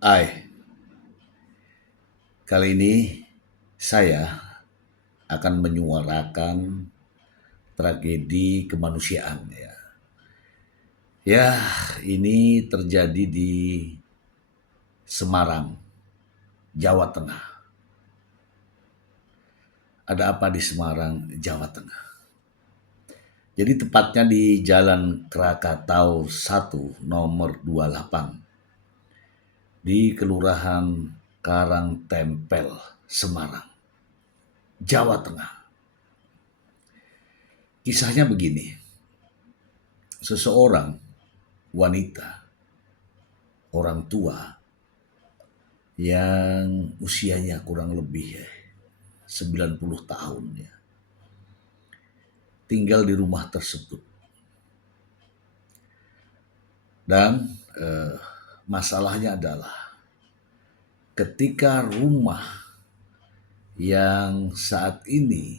Hai, kali ini saya akan menyuarakan tragedi kemanusiaan ya. Ya, ini terjadi di Semarang, Jawa Tengah. Ada apa di Semarang, Jawa Tengah? Jadi tepatnya di Jalan Krakatau 1 nomor 28 di Kelurahan Karangtempel, Semarang, Jawa Tengah. Kisahnya begini, seseorang wanita, orang tua yang usianya kurang lebih 90 tahun ya, tinggal di rumah tersebut. Dan masalahnya adalah ketika rumah yang saat ini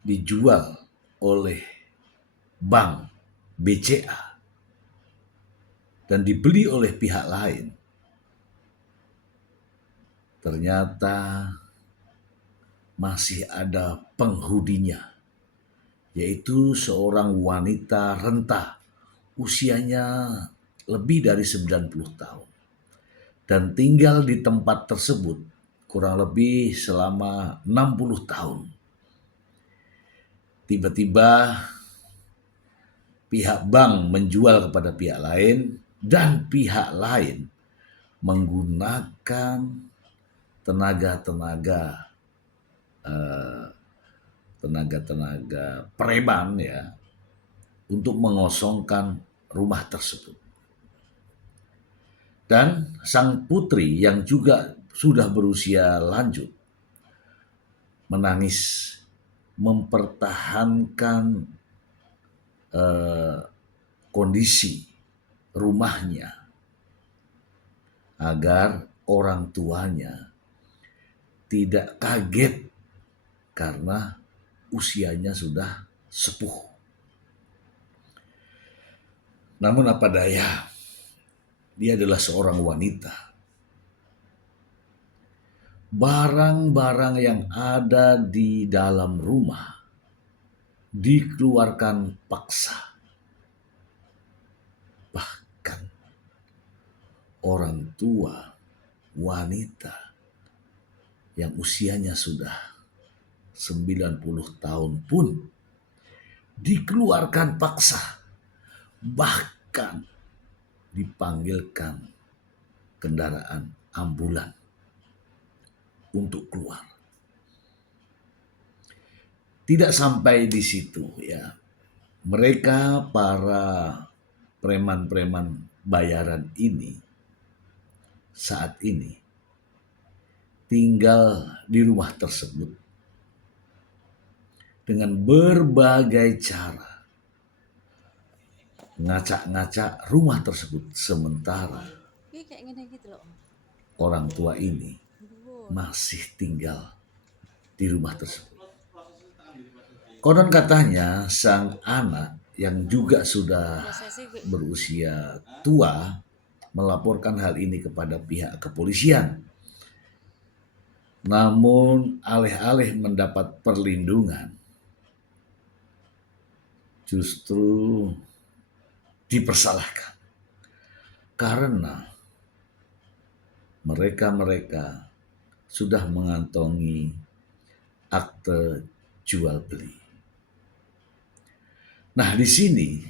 dijual oleh bank BCA dan dibeli oleh pihak lain, ternyata masih ada penghudinya, yaitu seorang wanita renta usianya lebih dari 90 tahun dan tinggal di tempat tersebut kurang lebih selama 60 tahun. Tiba-tiba pihak bank menjual kepada pihak lain dan pihak lain menggunakan tenaga-tenaga eh, tenaga-tenaga preman ya untuk mengosongkan rumah tersebut. Dan sang putri yang juga sudah berusia lanjut menangis mempertahankan eh, kondisi rumahnya agar orang tuanya tidak kaget karena usianya sudah sepuh. Namun apa daya, dia adalah seorang wanita. Barang-barang yang ada di dalam rumah dikeluarkan paksa. Bahkan orang tua wanita yang usianya sudah 90 tahun pun dikeluarkan paksa. Bahkan dipanggilkan kendaraan ambulan untuk keluar. Tidak sampai di situ ya. Mereka para preman-preman bayaran ini saat ini tinggal di rumah tersebut dengan berbagai cara ngacak-ngacak rumah tersebut, sementara orang tua ini masih tinggal di rumah tersebut. Konon katanya sang anak yang juga sudah berusia tua melaporkan hal ini kepada pihak kepolisian. Namun alih-alih mendapat perlindungan, justru dipersalahkan karena mereka sudah mengantongi akte jual beli. Nah, di sini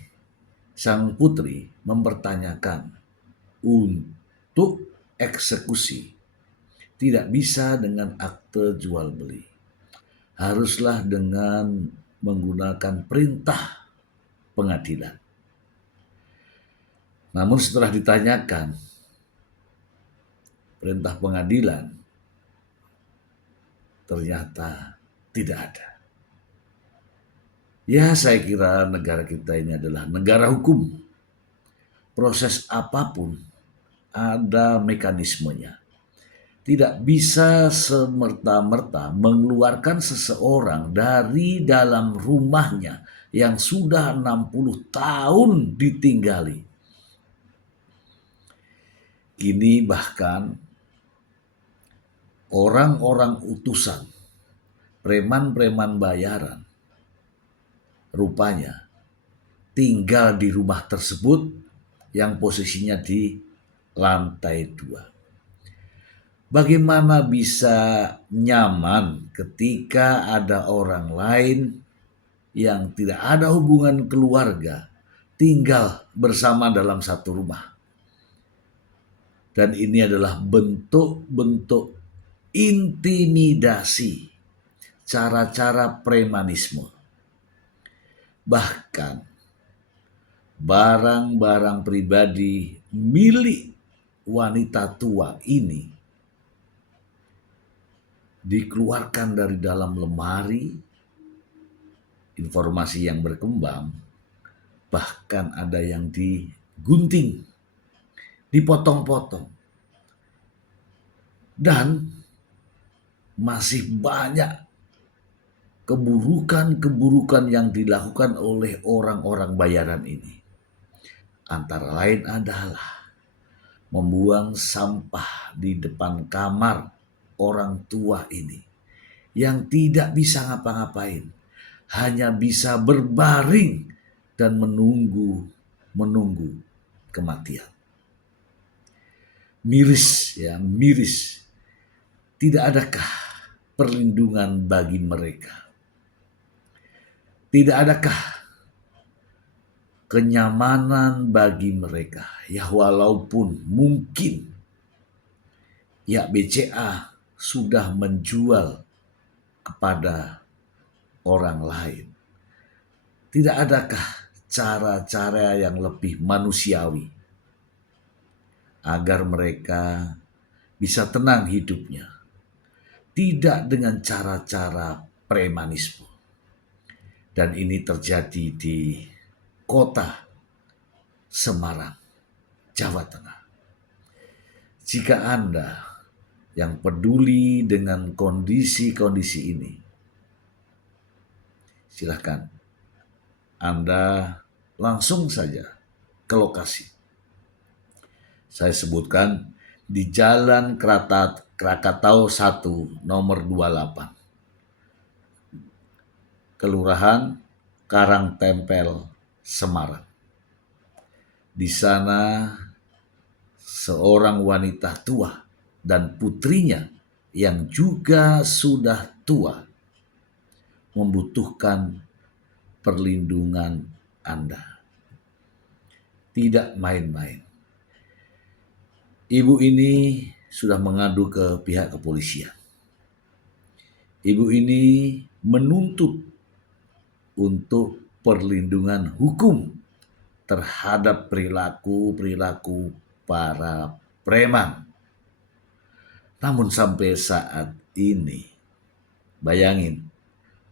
sang putri mempertanyakan untuk eksekusi tidak bisa dengan akte jual beli. Haruslah dengan menggunakan perintah pengadilan. Namun setelah ditanyakan perintah pengadilan, ternyata tidak ada. Ya, saya kira negara kita ini adalah negara hukum. Proses apapun ada mekanismenya. Tidak bisa semerta-merta mengeluarkan seseorang dari dalam rumahnya yang sudah 60 tahun ditinggali. Kini bahkan orang-orang utusan, preman-preman bayaran, rupanya tinggal di rumah tersebut yang posisinya di lantai 2. Bagaimana bisa nyaman ketika ada orang lain yang tidak ada hubungan keluarga tinggal bersama dalam satu rumah? Dan ini adalah bentuk-bentuk intimidasi, cara-cara premanisme. Bahkan barang-barang pribadi milik wanita tua ini dikeluarkan dari dalam lemari. Informasi yang berkembang, bahkan ada yang digunting, dipotong-potong. Dan masih banyak keburukan-keburukan yang dilakukan oleh orang-orang bayaran ini. Antara lain adalah membuang sampah di depan kamar orang tua ini yang tidak bisa ngapa-ngapain, hanya bisa berbaring dan menunggu kematian. Miris ya, miris. Tidak adakah perlindungan bagi mereka? Tidak adakah kenyamanan bagi mereka? Ya walaupun mungkin ya BCA sudah menjual kepada orang lain. Tidak adakah cara-cara yang lebih manusiawi agar mereka bisa tenang hidupnya? Tidak dengan cara-cara premanisme. Dan ini terjadi di kota Semarang, Jawa Tengah. Jika Anda yang peduli dengan kondisi-kondisi ini, silakan Anda langsung saja ke lokasi. Saya sebutkan di Jalan Krakatau 1 nomor 28. Kelurahan Karangtempel, Semarang. Di sana seorang wanita tua dan putrinya yang juga sudah tua membutuhkan perlindungan Anda. Tidak main-main. Ibu ini sudah mengadu ke pihak kepolisian. Ibu ini menuntut untuk perlindungan hukum terhadap perilaku para preman. Namun sampai saat ini, bayangin,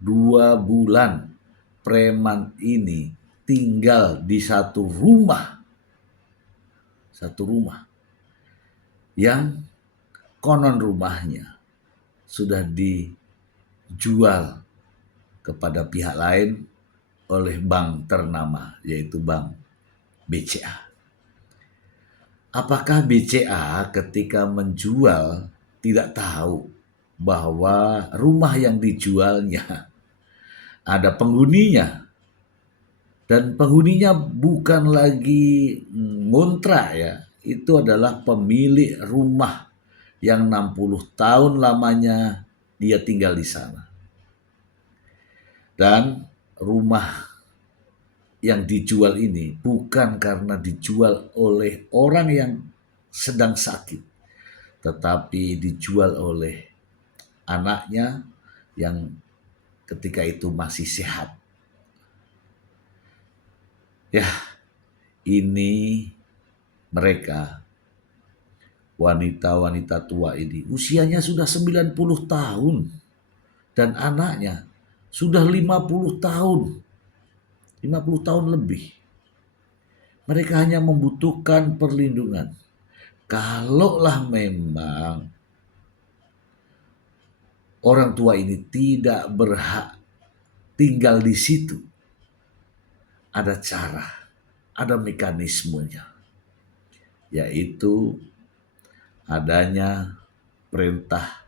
2 bulan preman ini tinggal di satu rumah yang konon rumahnya sudah dijual kepada pihak lain oleh bank ternama, yaitu Bank BCA. Apakah BCA ketika menjual tidak tahu bahwa rumah yang dijualnya ada penghuninya, dan penghuninya bukan lagi ngontrak ya, itu adalah pemilik rumah yang 60 tahun lamanya dia tinggal di sana. Dan rumah yang dijual ini bukan karena dijual oleh orang yang sedang sakit, tetapi dijual oleh anaknya yang ketika itu masih sehat. Ya, ini mereka wanita-wanita tua ini usianya sudah 90 tahun dan anaknya sudah 50 tahun. 50 tahun lebih. Mereka hanya membutuhkan perlindungan. Kalaulah memang orang tua ini tidak berhak tinggal di situ, ada cara, ada mekanismenya, yaitu adanya perintah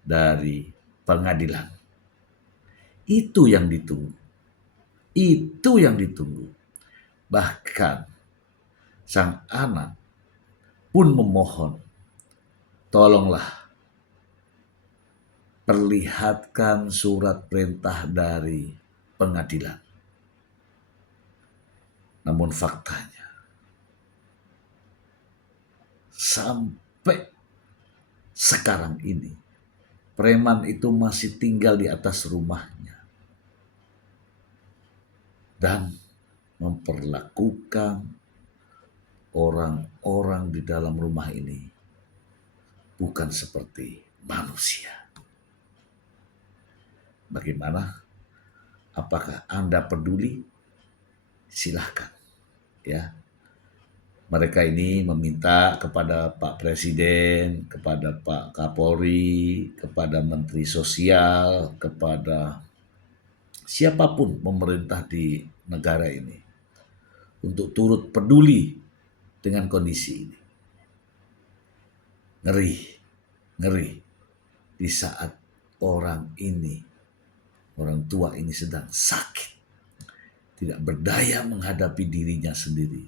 dari pengadilan. Itu yang ditunggu. Itu yang ditunggu. Bahkan sang anak pun memohon, tolonglah perlihatkan surat perintah dari pengadilan. Namun faktanya, sampai sekarang ini, preman itu masih tinggal di atas rumahnya dan memperlakukan orang-orang di dalam rumah ini bukan seperti manusia. Bagaimana? Apakah Anda peduli? Silahkan. Ya, mereka ini meminta kepada Pak Presiden, kepada Pak Kapolri, kepada Menteri Sosial, kepada siapapun pemerintah di negara ini untuk turut peduli dengan kondisi ini. Ngeri, ngeri di saat orang tua ini sedang sakit, tidak berdaya menghadapi dirinya sendiri,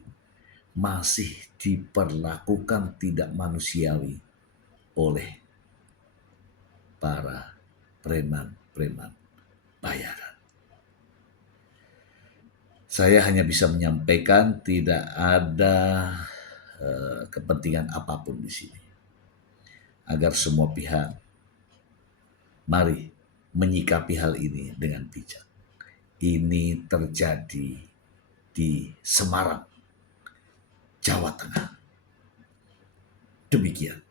masih diperlakukan tidak manusiawi oleh para preman-preman bayaran. Saya hanya bisa menyampaikan tidak ada kepentingan apapun di sini. Agar semua pihak mari menyikapi hal ini dengan bijak. Ini terjadi di Semarang, Jawa Tengah. Demikian.